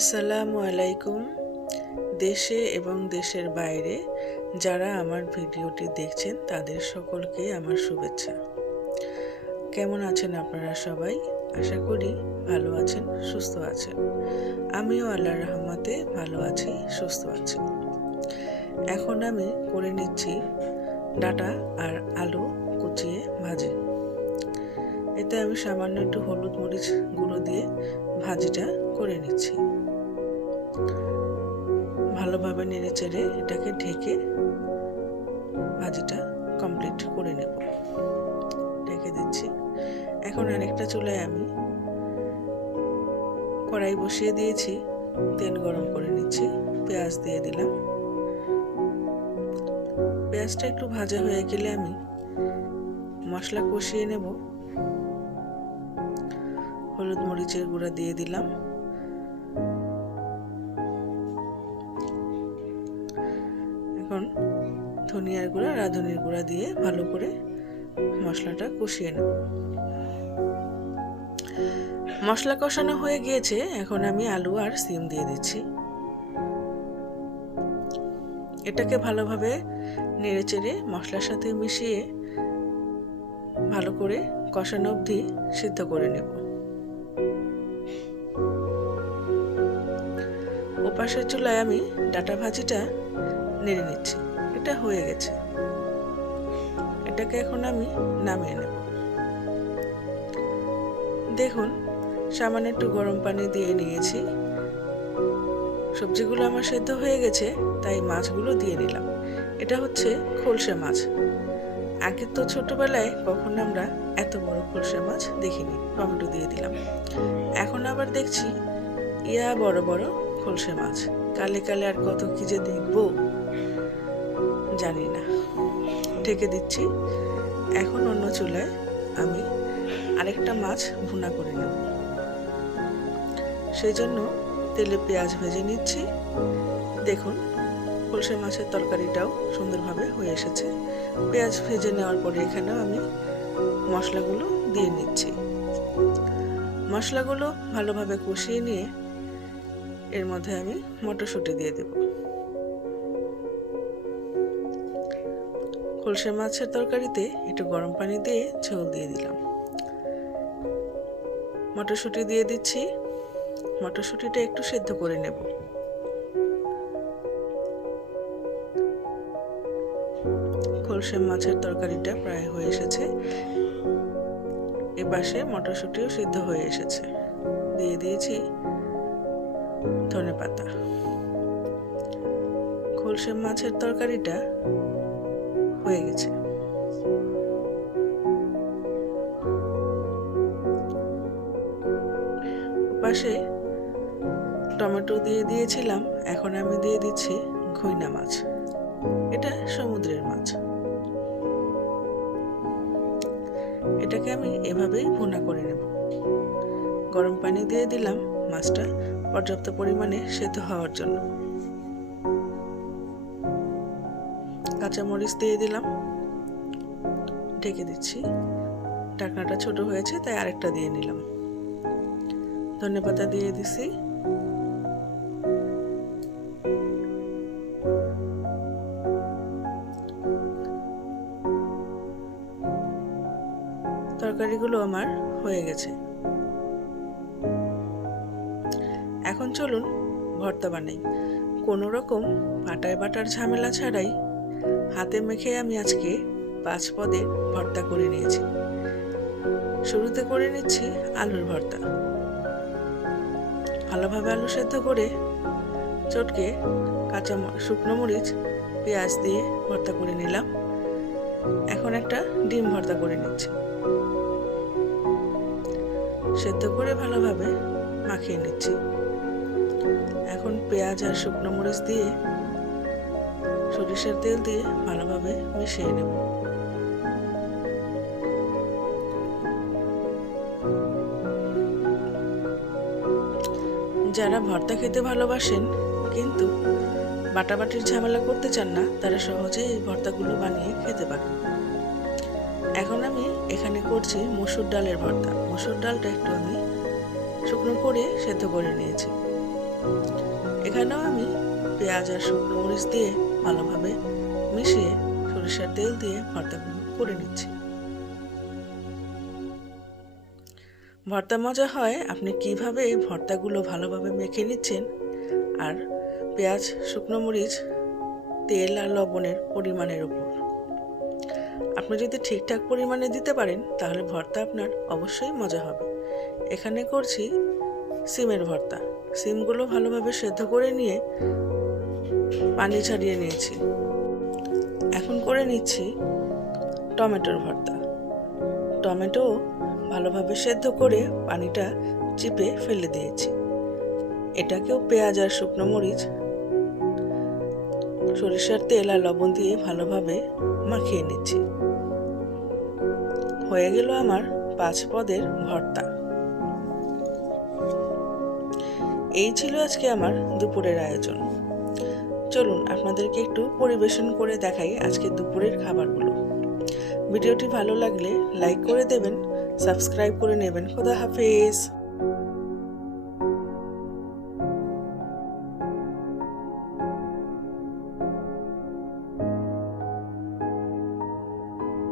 আসসালামু আলাইকুম দেশে এবং দেশের বাইরে যারা আমার ভিডিওটি দেখছেন, তাদের সকলকে আমার শুভেচ্ছা। কেমন আছেন আপনারা সবাই? আশা করি ভালো আছেন, সুস্থ আছেন। আমিও আল্লাহ রহমতে ভালো আছি, সুস্থ আছি। এখন আমি করে নিচ্ছি ডাটা আর আলু কুচিয়ে ভাজি। এতে আমি সামান্য একটু হলুদ মরিচ গুঁড়ো দিয়ে ভাজিটা করে নিচ্ছি। ভালোভাবে নেড়ে চেড়ে এটাকে ঢেকে ভাজিটা কমপ্লিট করে নেব। ঢেকে দিচ্ছি। এখন আরেকটা চুলায় আমি কড়াই বসিয়ে দিয়েছি, তেল গরম করে নিচ্ছি, পেঁয়াজ দিয়ে দিলাম। পেঁয়াজটা একটু ভাজা হয়ে গেলে আমি মশলা কষিয়ে নেব। হলুদ মরিচের গুঁড়া দিয়ে দিলাম। এখন ধনিয়ার গুঁড়া রাঁধুনির গুঁড়া দিয়ে ভালো করে মশলাটা কষিয়ে নেব। মশলা কষানো হয়ে গিয়েছে, এখন আমি আলু আর সিম দিয়ে দিচ্ছি। এটাকে ভালোভাবে নেড়ে চেড়ে মশলার সাথে মিশিয়ে ভালো করে কষানো অবধি সিদ্ধ করে নেব। ওপাশের চুলায় আমি ডাটা ভাজিটা নেড়ে নিচ্ছি। এটা হয়ে গেছে। এটাকে এখন আমি নামিয়ে নেব। দেখুন, সামান্য একটু গরম পানি দিয়ে নিয়েছি। সবজিগুলো আমার সেদ্ধ হয়ে গেছে, তাই মাছগুলো দিয়ে নিলাম। এটা হচ্ছে খোলসে মাছ। আগে তো ছোটবেলায় কখন আমরা এত বড় খোলসে মাছ দেখিনি, টমেটো দিয়ে দিলাম। এখন আবার দেখছি, ইয়া বড় বড় খোলসে মাছ। কালে কালে আর কত কি যে দেখব, জানি না। ঢেকে দিচ্ছি। এখন অন্য চুলায় আমি আরেকটা মাছ ভুনা করে নেব। সেই জন্য তেলে পেঁয়াজ ভেজে নিচ্ছি। দেখুন কলসে মাছের তরকারিটাও সুন্দরভাবে হয়ে এসেছে। পেঁয়াজ ভেজে নেওয়ার পরে এখানেও আমি মশলাগুলো দিয়ে নিচ্ছি। মশলাগুলো ভালোভাবে কষিয়ে নিয়ে এর মধ্যে আমি মটরশুঁটি দিয়ে দেব। কলসে মাছের তরকারিতে একটু গরম পানি দিয়ে ঝোল দিয়ে দিলাম। মটরশুঁটি দিয়ে দিচ্ছি। মটরশুঁটিটা একটু সেদ্ধ করে নেব। খোলসে মাছের তরকারিটা প্রায় হয়ে এসেছে। এ পাশে মটরশুঁটিও সিদ্ধ হয়ে এসেছে। দিয়ে দিয়েছি ধনে পাতা। খোলসে মাছের তরকারিটা হয়ে গেছে। পাশে টমেটো দিয়ে দিয়েছিলাম, এখন আমি দিয়ে দিচ্ছি ঘইনা মাছ। এটা সমুদ্রের মাছ। এটাকে আমি এভাবেই ভুনা করে নেব। গরম পানি দিয়ে দিলাম মাছটা পর্যাপ্ত পরিমাণে সেদ্ধ হওয়ার জন্য। কাঁচামরিচ দিয়ে দিলাম। ঢেকে দিচ্ছি। ঢাকনাটা ছোট হয়েছে, তাই আরেকটা দিয়ে নিলাম। ধনে পাতা দিয়ে দিছি। তরকারিগুলো আমার হয়ে গেছে। এখন চলুন ভর্তা বানাই। কোনো রকম পাটায় বাটার ঝামেলা ছাড়াই হাতে মেখে আমি আজকে পাঁচ পদের ভর্তা করে নিয়েছি। শুরুতে করে নিচ্ছি আলুর ভর্তা। ভালোভাবে আলু সেদ্ধ করে চটকে কাঁচা শুকনো মরিচ, পেঁয়াজ দিয়ে ভর্তা করে নিলাম। এখন একটা ডিম ভর্তা করে নিচ্ছি। সেদ্ধ করে ভালোভাবে মাখিয়ে নিচ্ছি। এখন পেঁয়াজ আর শুকনো মরিচ দিয়ে সরিষার তেল দিয়ে ভালোভাবে মিশিয়ে নেব। যারা ভর্তা খেতে ভালোবাসেন কিন্তু বাটাবাটির ঝামেলা করতে চান না, তারা সহজে এই ভর্তাগুলো বানিয়ে খেতে পারেন। এখন আমি এখানে করছি মসুর ডালের ভর্তা। মসুর ডালটা একটু আমি শুকনো করে সেদ্ধ করে নিয়েছি। এখানেও আমি পেঁয়াজ আর শুকনো মরিচ দিয়ে ভালোভাবে মিশিয়ে সরিষার তেল দিয়ে ভর্তাগুলো করে নিচ্ছি। ভর্তা মজা হয়, আপনি কীভাবে এই ভর্তাগুলো ভালোভাবে মেখে নিচ্ছেন আর পেঁয়াজ, শুকনো মরিচ, তেল আর লবণের পরিমাণের উপর। আপনি যদি ঠিকঠাক পরিমাণে দিতে পারেন, তাহলে ভর্তা আপনার অবশ্যই মজা হবে। এখানে করছি সিমের ভর্তা। সিমগুলো ভালোভাবে সেদ্ধ করে নিয়ে পানি ছাড়িয়ে নিয়েছি। এখন করে নিচ্ছি টমেটোর ভর্তা। টমেটো ভালোভাবে সেদ্ধ করে পানিটা চিপে ফেলে দিয়েছি। এটাকেও পেঁয়াজ আর শুকনো মরিচ, সরিষার তেল আর লবণ দিয়ে ভালোভাবে মাখিয়ে নিচ্ছি। হয়ে গেল আমার পাঁচ পদের ভর্তা। এই ছিল আজকে আমার দুপুরের আয়োজন। চলুন আপনাদেরকে একটু পরিবেশন করে দেখাই আজকে দুপুরের খাবারগুলো। ভিডিওটি ভালো লাগলে লাইক করে দেবেন, সাবস্ক্রাইব করে নেবেন। খোদা হাফেজ।